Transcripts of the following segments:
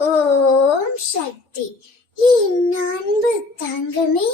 ஓம் சக்தி. என் அன்பு தங்கமே,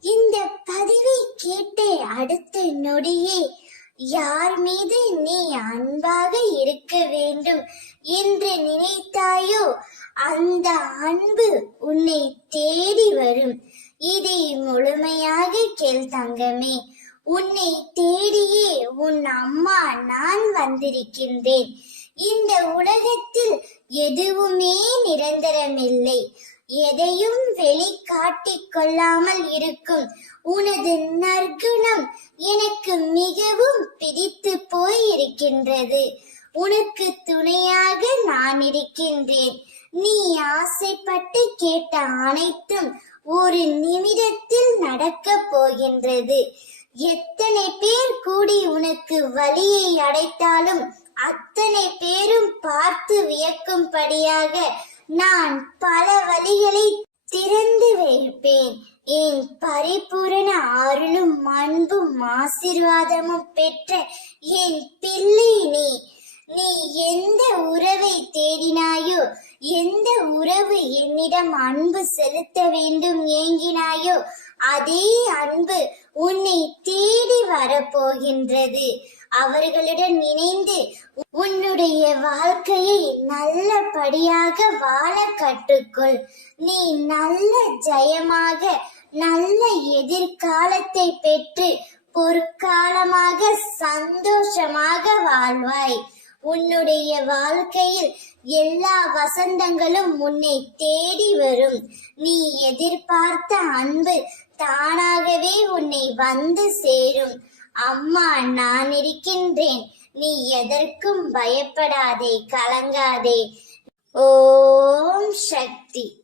இந்த பதிவை கேட்ட அடுத்த நொடியே யார் மீது நீ அன்பாக இருக்க வேண்டும் என்று நினைத்தாயோ அந்த அன்பு உன்னை தேடி வரும். இதை முழுமையாக கேள் தங்கமே. உன்னை தேடியே உன் அம்மா நான் வந்திருக்கின்றேன். இந்த உலகத்தில் எதுவுமே நிரந்தரமில்லை. எதையும் வெளிக்காட்டிக் கொள்ளாமல் இருக்கும் உனது நற்குணம் எனக்கு மிகவும் பிடித்து போயிருக்கின்றது. உனக்கு துணையாக நான் இருக்கின்றேன். நீ ஆசைப்பட்டு கேட்ட அனைத்தும் ஒரு நிமிடத்தில் நடக்க போகின்றது. எத்தனை பேர் கூடி உனக்கு வழியை அடைத்தாலும் அத்தனை பேரும் பார்த்து வியக்கும்படியாக நான் பல வழிகளை திறந்து வைப்பேன். என் பரிபூரண அருளும் அன்பும் ஆசீர்வாதமும் பெற்ற என் பிள்ளை நீ. நீ எந்த உறவை தேடினாயோ, எந்த உறவு என்னிடம் அன்பு செலுத்த வேண்டும் ஏங்கினாயோ, அதே அன்பு உன்னை தேடி வரப்போகின்றது. அவர்களுடன் இணைந்து உன்னுடைய வாழ்க்கையை நல்லபடியாக வாழ கற்றுக்கொள். நீ நல்ல ஜெயமாக நல்ல எதிர்காலத்தை பெற்று பொற்காலமாக சந்தோஷமாக வாழ்வாய். உன்னுடைய வாழ்க்கையில் எல்லா வசந்தங்களும் உன்னை தேடி வரும். நீ எதிர்பார்த்த அன்பு தானாகவே உன்னை வந்து சேரும். அம்மா நான் இருக்கின்றேன். நீ எதற்கும் பயப்படாதே, கலங்காதே. ஓம் சக்தி.